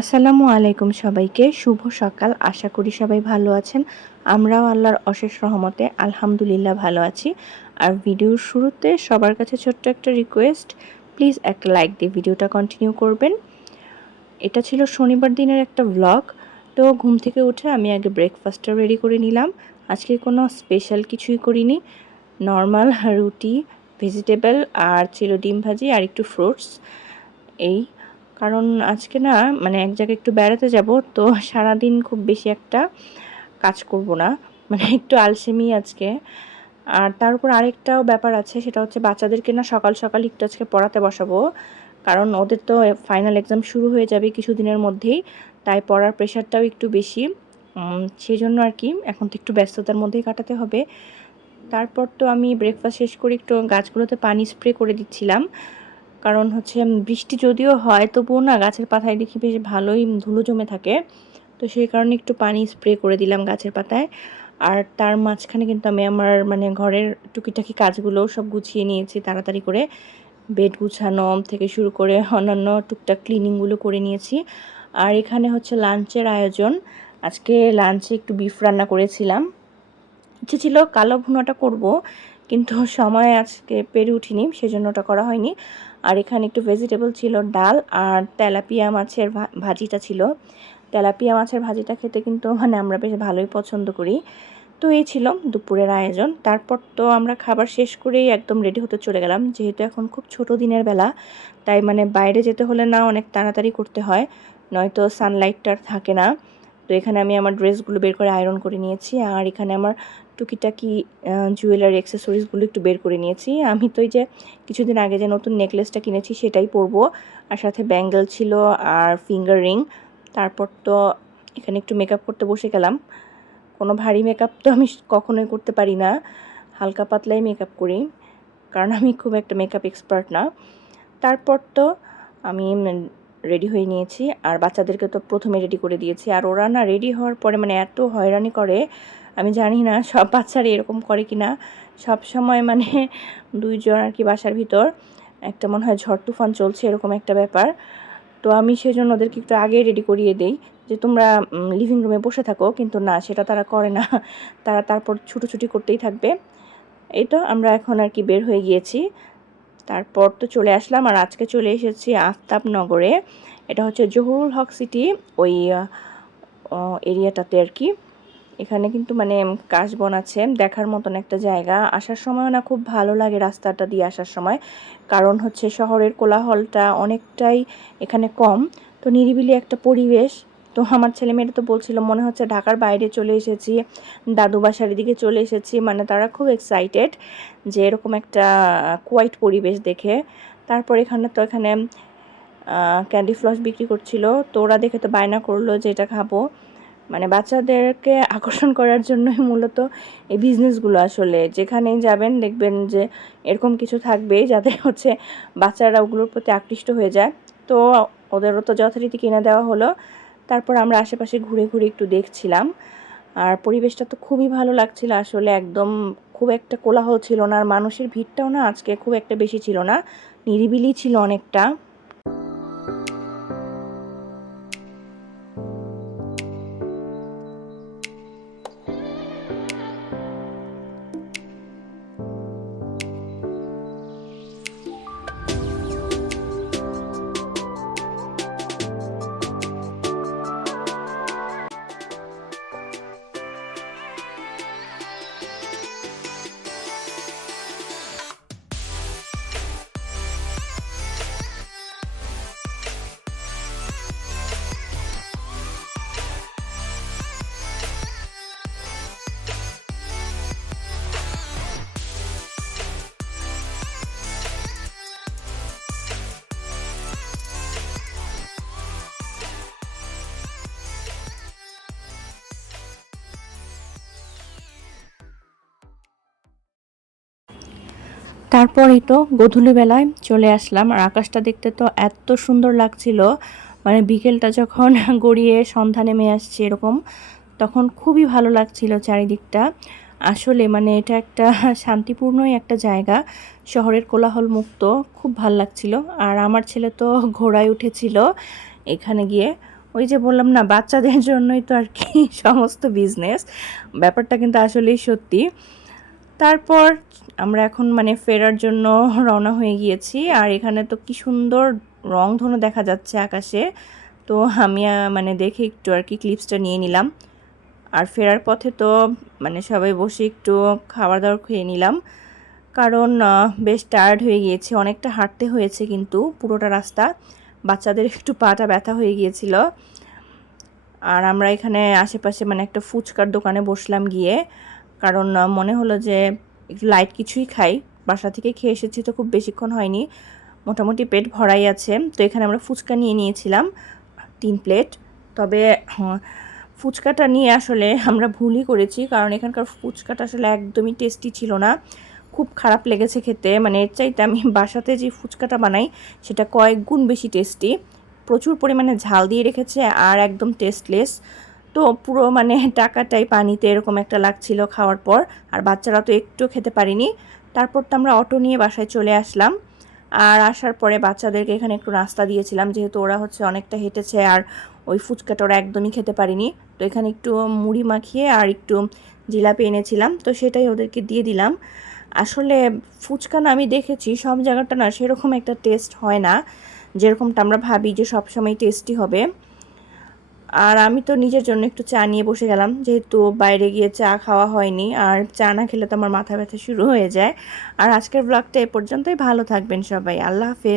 আসসালামু আলাইকুম সবাইকে, শুভ সকাল। আশা করি সবাই ভালো আছেন। আমরাও আল্লাহর অশেষ রহমতে আলহামদুলিল্লাহ ভালো আছি। আর ভিডিওর শুরুতে সবার কাছে ছোট্ট একটা রিকোয়েস্ট, প্লিজ একটা লাইক দিয়ে ভিডিওটা কন্টিনিউ করবেন। এটা ছিল শনিবার দিনের একটা ভ্লগ। তো ঘুম থেকে উঠে আমি আগে ব্রেকফাস্টটা রেডি করে নিলাম। আজকে কোনো স্পেশাল কিছুই করিনি, নর্মাল রুটি, ভেজিটেবল আর ছিল ডিম ভাজি আর একটু ফ্রুটস। এই কারণ আজকে না মানে এক জায়গায় একটু বেড়াতে যাব, তো সারাদিন খুব বেশি একটা কাজ করব না, মানে একটু আলসেমি আজকে। আর তার উপর আরেকটাও ব্যাপার আছে, সেটা হচ্ছে বাচ্চাদেরকে না সকাল সকাল একটু আজকে পড়াতে বসাবো, কারণ ওদের তো ফাইনাল এক্সাম শুরু হয়ে যাবে কিছুদিনের মধ্যেই, তাই পড়ার প্রেশারটাও একটু বেশি। সেই জন্য আর কি এখন তো একটু ব্যস্ততার মধ্যেই কাটাতে হবে। তারপর তো আমি ব্রেকফাস্ট শেষ করে একটু গাছগুলোতে পানি স্প্রে করে দিচ্ছিলাম, কারণ হচ্ছে বৃষ্টি যদিও হয় তবুও না গাছের পাতায় দেখি বেশ ভালোই ধুলো জমে থাকে, তো সেই কারণে একটু পানি স্প্রে করে দিলাম গাছের পাতায়। আর তার মাঝখানে কিন্তু আমি আমার মানে ঘরের টুকিটাকি কাজগুলো সব গুছিয়ে নিয়েছি তাড়াতাড়ি করে, বেড গুছানো থেকে শুরু করে অন্যান্য টুকটাক ক্লিনিংগুলো করে নিয়েছি। আর এখানে হচ্ছে লাঞ্চের আয়োজন। আজকে লাঞ্চে একটু বিফ রান্না করেছিলাম, ইচ্ছে ছিল কালো ভুনাটা করব, কিন্তু সময় আজকে পেরে উঠিনি, সেজন্য ওটা করা হয়নি। আর এখানে একটু ভেজিটেবল ছিল, ডাল আর তেলাপিয়া মাছের ভাজিটা ছিল। তেলাপিয়া মাছের ভাজিটা খেতে কিন্তু মানে আমরা বেশ ভালোই পছন্দ করি। তো এই ছিল দুপুরের আয়োজন। তারপর তো আমরা খাবার শেষ করেই একদম রেডি হতে চলে গেলাম, যেহেতু এখন খুব ছোট দিনের বেলা, তাই মানে বাইরে যেতে হলে না অনেক তাড়াতাড়ি করতে হয়, নয়তো সানলাইটটা থাকে না। তো এখানে আমি আমার ড্রেসগুলো বের করে আয়রন করে নিয়েছি, আর এখানে আমার টুকিটাকি জুয়েলারি অ্যাক্সেসরিজগুলো একটু বের করে নিয়েছি। আমি তো এই যে কিছুদিন আগে যে নতুন নেকলেসটা কিনেছি সেটাই পরবো, আর সাথে ব্যাঙ্গেল ছিল আর ফিঙ্গার রিং। তারপর তো এখানে একটু মেকআপ করতে বসে গেলাম। কোনো ভারী মেকআপ তো আমি কখনোই করতে পারি না, হালকা পাতলাই মেকআপ করি, কারণ আমি খুব একটা মেকআপ এক্সপার্ট না। তারপর তো আমি রেডি হয়ে নিয়েছি, আর বাচ্চাদেরকে তো প্রথমে রেডি করে দিয়েছি। আর ওরা না রেডি হওয়ার পরে মানে এত হয়রানি করে, আমি জানি না সব বাচ্চারা এরকম করে কি না। সব সময় মানে দুইজন আর কি বাসার ভিতর একটা মনে হয় ঝড় তুফান চলছে, এরকম একটা ব্যাপার। তো আমি সেজন্য ওদেরকে একটু আগেই রেডি করিয়ে দেই যে তোমরা লিভিং রুমে বসে থাকো, কিন্তু না, সেটা তারা করে না। তারা তারপর ছুটোছুটি করতেই থাকবে। এই তো আমরা এখন আর কি বের হয়ে গিয়েছি। তারপর তো চলে আসলাম, আর আজকে চলে এসেছি আফতাবনগরে। এটা হচ্ছে জহুরুল হক সিটি, ওই এরিয়াটাতে আর কি। এখানে কিন্তু মানে কাশবন আছে, দেখার মতন একটা জায়গা। আসার সময় না খুব ভালো লাগে রাস্তাটা দিয়ে আসার সময়, কারণ হচ্ছে শহরের কোলাহলটা অনেকটাই এখানে কম, তো নিরিবিলি একটা পরিবেশ। তো আমার ছেলেমেয়েরা তো বলছিল মনে হচ্ছে ঢাকার বাইরে চলে এসেছি, দাদু বাসার দিকে চলে এসেছি, মানে তারা খুব এক্সাইটেড যে এরকম একটা কোয়াইট পরিবেশ দেখে। তারপর এখানে ক্যান্ডি ফ্লস বিক্রি করছিল, তো ওরা দেখে তো বায়না করলো যে এটা খাবো। মানে বাচ্চাদেরকে আকর্ষণ করার জন্যই মূলত এই বিজনেসগুলো, আসলে যেখানেই যাবেন দেখবেন যে এরকম কিছু থাকবেই যাতে হচ্ছে বাচ্চারা ওগুলোর প্রতি আকৃষ্ট হয়ে যায়। তো ওদেরও তো যথারীতি কিনে দেওয়া হলো। তারপর আমরা আশেপাশে ঘুরে ঘুরে একটু দেখছিলাম, আর পরিবেশটা তো খুবই ভালো লাগছিল আসলে, একদম খুব একটা কোলাহল ছিল না, আর মানুষের ভিড়টাও না আজকে খুব একটা বেশি ছিল না, নিরিবিলি ছিল অনেকটা। তারপরেই তো গোধূলি বেলায় চলে আসলাম, আর আকাশটা দেখতে তো এত সুন্দর লাগছিল, মানে বিকেলটা যখন গড়িয়ে সন্ধ্যা নেমে আসছে এরকম, তখন খুবই ভালো লাগছিল চারিদিকটা। আসলে মানে এটা একটা শান্তিপূর্ণই একটা জায়গা, শহরের কোলাহল মুক্ত, খুব ভাল লাগছিল। আর আমার ছেলে তো ঘোড়ায় উঠেছিল এখানে গিয়ে, ওই যে বললাম না, বাচ্চাদের জন্যই তো আর কি সমস্ত বিজনেস, ব্যাপারটা কিন্তু আসলেই সত্যি। তারপর আমরা এখন মানে ফেরার জন্য রওনা হয়ে গিয়েছি। আর এখানে তো কি সুন্দর রংধনু দেখা যাচ্ছে আকাশে। তো আমি মানে দেখে একটু আর কি ক্লিপসটা নিয়ে নিলাম। আর ফেরার পথে তো মানে সবাই বসে একটু খাবার দাবার খেয়ে নিলাম, কারণ বেশ টায়ার্ড হয়ে গিয়েছে, অনেকটা হাঁটতে হয়েছে কিন্তু পুরোটা রাস্তা। বাচ্চাদের একটু পাটা ব্যথা হয়ে গিয়েছিল। আর আমরা এখানে আশেপাশে মানে একটা ফুচকার দোকানে বসলাম গিয়ে, কারণ মনে হলো যে একটু লাইট কিছুই খাই। বাসা থেকে খেয়ে এসেছি তো খুব বেশিক্ষণ হয়নি, মোটামুটি পেট ভরাই আছে। তো এখানে আমরা ফুচকা নিয়ে নিয়েছিলাম 3 প্লেট। তবে ফুচকাটা নিয়ে আসলে আমরা ভুলই করেছি, কারণ এখানকার ফুচকাটা আসলে একদমই টেস্টি ছিল না, খুব খারাপ লেগেছে খেতে। মানে এর চাইতে আমি বাসাতে যে ফুচকাটা বানাই সেটা কয়েক গুণ বেশি টেস্টি। প্রচুর পরিমাণে ঝাল দিয়ে রেখেছে আর একদম টেস্টলেস। তো পুরো মানে টাকাটাই পানিতে এরকম একটা লাগছিল খাওয়ার পর। আর বাচ্চারা তো একটু খেতে পারিনি। তারপর তো আমরা অটো নিয়ে বাসায় চলে আসলাম। আর আসার পরে বাচ্চাদেরকে এখানে একটু নাস্তা দিয়েছিলাম, যেহেতু ওরা হচ্ছে অনেকটা হেঁটেছে আর ওই ফুচকাটা ওরা একদমই খেতে পারিনি। তো এখানে একটু মুড়ি মাখিয়ে আর একটু জিলাপি এনেছিলাম, তো সেটাই ওদেরকে দিয়ে দিলাম। আসলে ফুচকা না, আমি দেখেছি সব জায়গাটা না সেরকম একটা টেস্ট হয় না, যেরকমটা আমরা ভাবি যে সবসময় টেস্টি হবে। আর আমি তো নিজের জন্য একটু চা নিয়ে বসে গেলাম, যেহেতু বাইরে গিয়ে চা খাওয়া হয়নি, আর চা না খেলে তো আমার মাথা ব্যথা শুরু হয়ে যায়। আর আজকের ব্লগটা এ পর্যন্তই। ভালো থাকবেন সবাই, আল্লাহ হাফেজ।